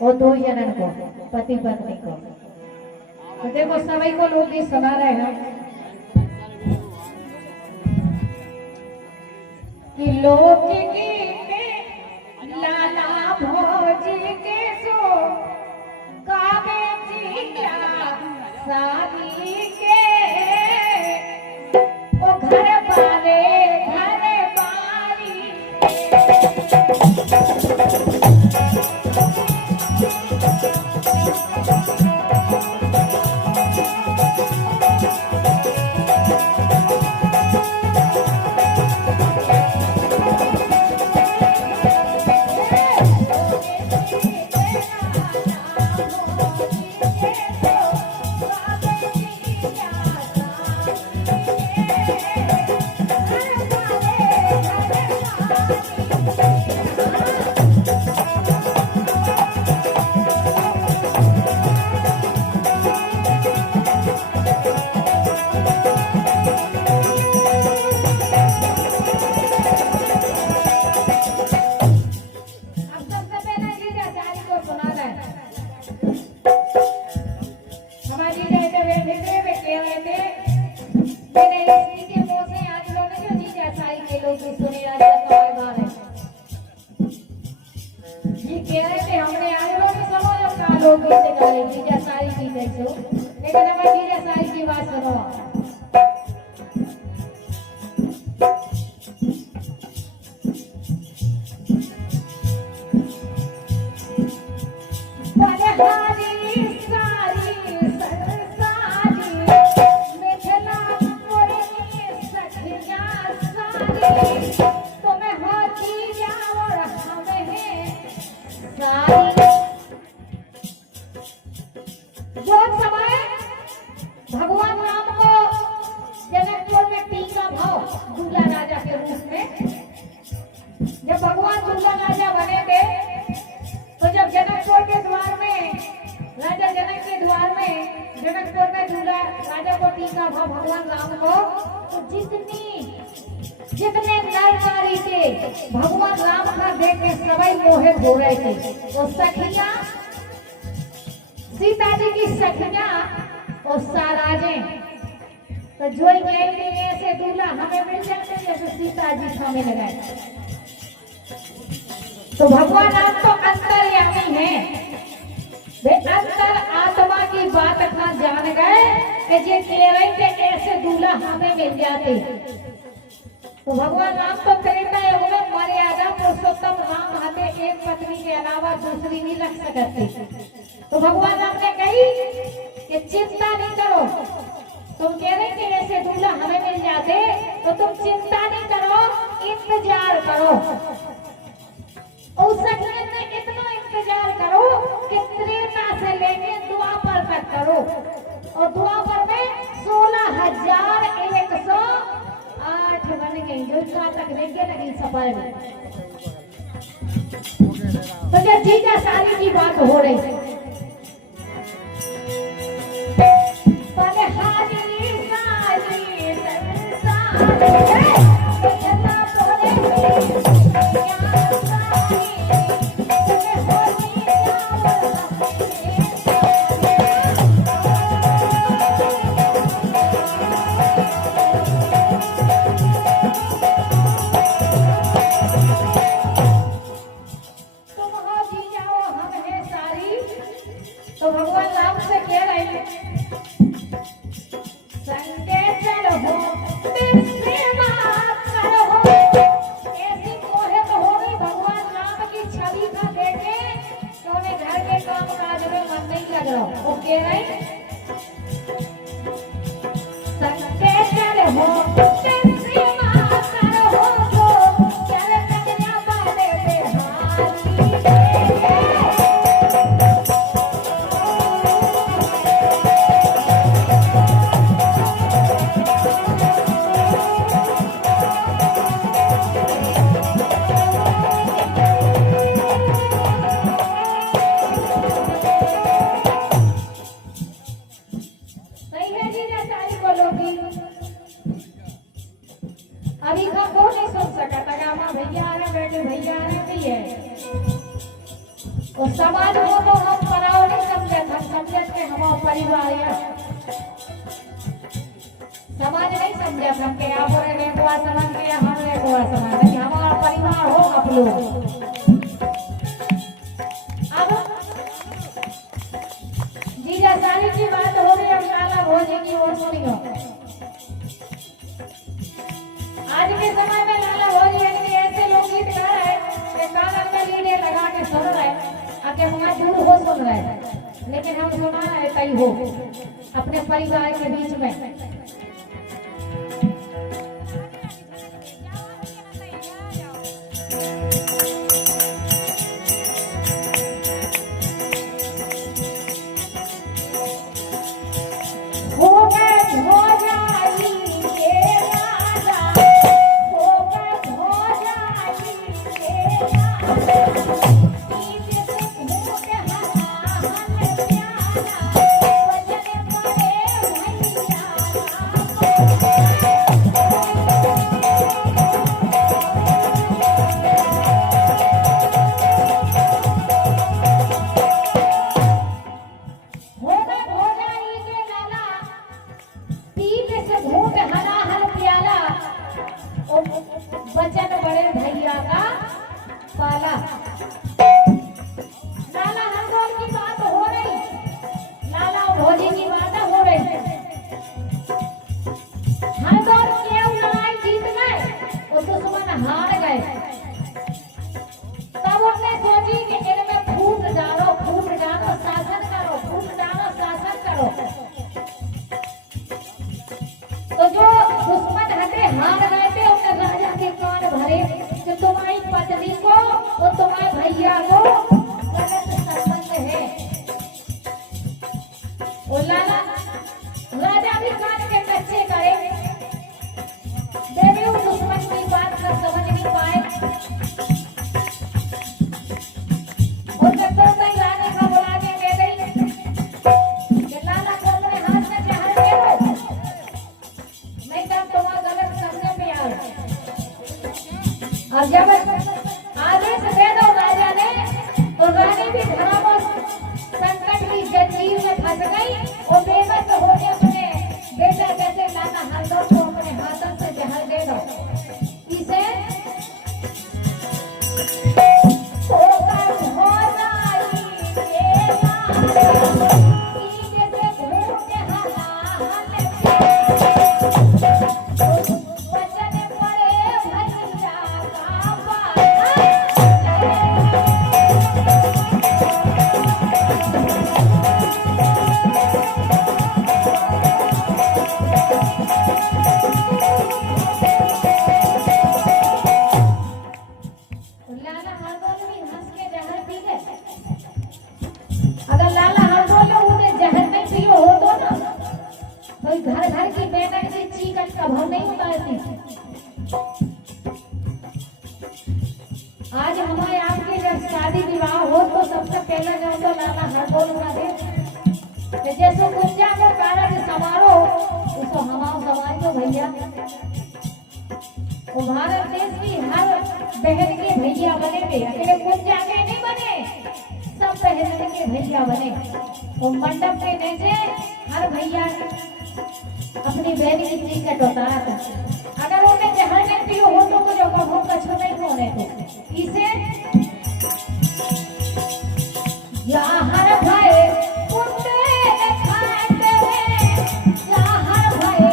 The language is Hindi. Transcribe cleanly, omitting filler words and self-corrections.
और दो जनन को, पति पत्नी को। तो देखो सभी को लोकगीत सुना रहे हैं कि लोकगीत लाला भोजी के सो गावे जिया शादी के ओ घर वाले घर वाली भगवान राम को तो जितने नर नारी थे भगवान राम का देख के सभी मोहित हो रहे थे। वो सखियां सीता जी की सखियां और साराजे तो जो ऐसे दूल्हा हमें मिल जाते जैसे सीता जी हमें लगाए। तो भगवान राम तो अंतर्यामी है, वे अंतर आत्मा की बात ना जान गए कि जे कह रहे थे ऐसे दूल्हा हमें मिल जाते। तो भगवान राम तो त्रेता युग में मर्यादा पुरुषोत्तम राम हमें एक पत्नी के अलावा दूसरी नहीं रख सकते। तो भगवान राम ने कही कि चिंता नहीं करो, तुम कह रहे थे ऐसे दूल्हा हमें मिल जाते तो तुम चिंता नहीं करो, इंतजार करो। उस सखियन ने इतना इंतजार करो कि त्रेता से लेके द्वापर तक करो और द्वापर में 16,108 बन गई जो तक लेके लगी सफर में। तो जब जीजा सारी की बात हो रही है हम तो हम पराव नहीं समझत, हम समझत के हमारा परिवार है। समाज नहीं समझत हम के आप रे रेगुआ समझ के हम रेगुआ समझ नहीं, हमारा परिवार हो आप लोग। अब जीजा साली की बात हो रही, अब लाला भोजी की ओर सुनियो। आज के समय में लाला भोजी ऐसे लोग गीत गा रहे हैं, कानन में लीडे लगा के सुन रहे, आगे वहाँ दूर हो सुन रहे, लेकिन हम सुना है कहीं हो अपने परिवार के बीच में। बचन बड़े भैया का पाला। लाला हरदौल की बात हो रही, लाला भोजी की बात हो रही। हरदौल केव लड़ाई जीत गए और दुश्मन हार गए। तब उसने सोची कि इनमें फूट डालो, शासन करो, फूट डालो, शासन करो। तो जो दुश्मन हटे हार गए थे, उनने राजा के कान भरे कि तुम्हारी पत्नी को और तुम्हारे भैया को गलत संबंध है। और लाला राजा भी कान के कच्चे करे, देवी उस दुश्मन की बात का समझ नहीं पाए। और डॉक्टर तक लाने का बुला के कह गई कि लाला को अपने हाथ में जहर दे दो, नहीं तो तुम्हारा गलत करने पे आओ। और जब आदेश दे दो राजा ने, तो रानी भी धर्म और संकट की जंजीर में फंस गई और बेबस होके अपने बेटा जैसे लाला हरदौल को अपने हाथों से जहर दे दो। इसे लाला हरदौल भी हंस के जहर पी गए। अगर लाला हरदौल उन्हें जहर नहीं पियो हो तो ना, तो घर घर की बेटन की चीकन का भाव नहीं उतारती। आज हमारे आपके जब शादी विवाह हो तो सबसे पहले जो तो लाला हरदौल का दे, जैसे कुंजा में कारज समारोह उसको हमारा समाज को भैया। वो भारत देश की हर बहन के भैया बने थे, अकेले कुंजा के नहीं बने, सब बहन के भैया बने। वो मंडप के नीचे हर भैया अपनी बहन की टिकट उतारा था। अगर उन्हें जहर नहीं पियो हो तो मुझे कहो कछु नहीं होने को। इसे या हर भाई कुत्ते खाते हैं, या हर भाई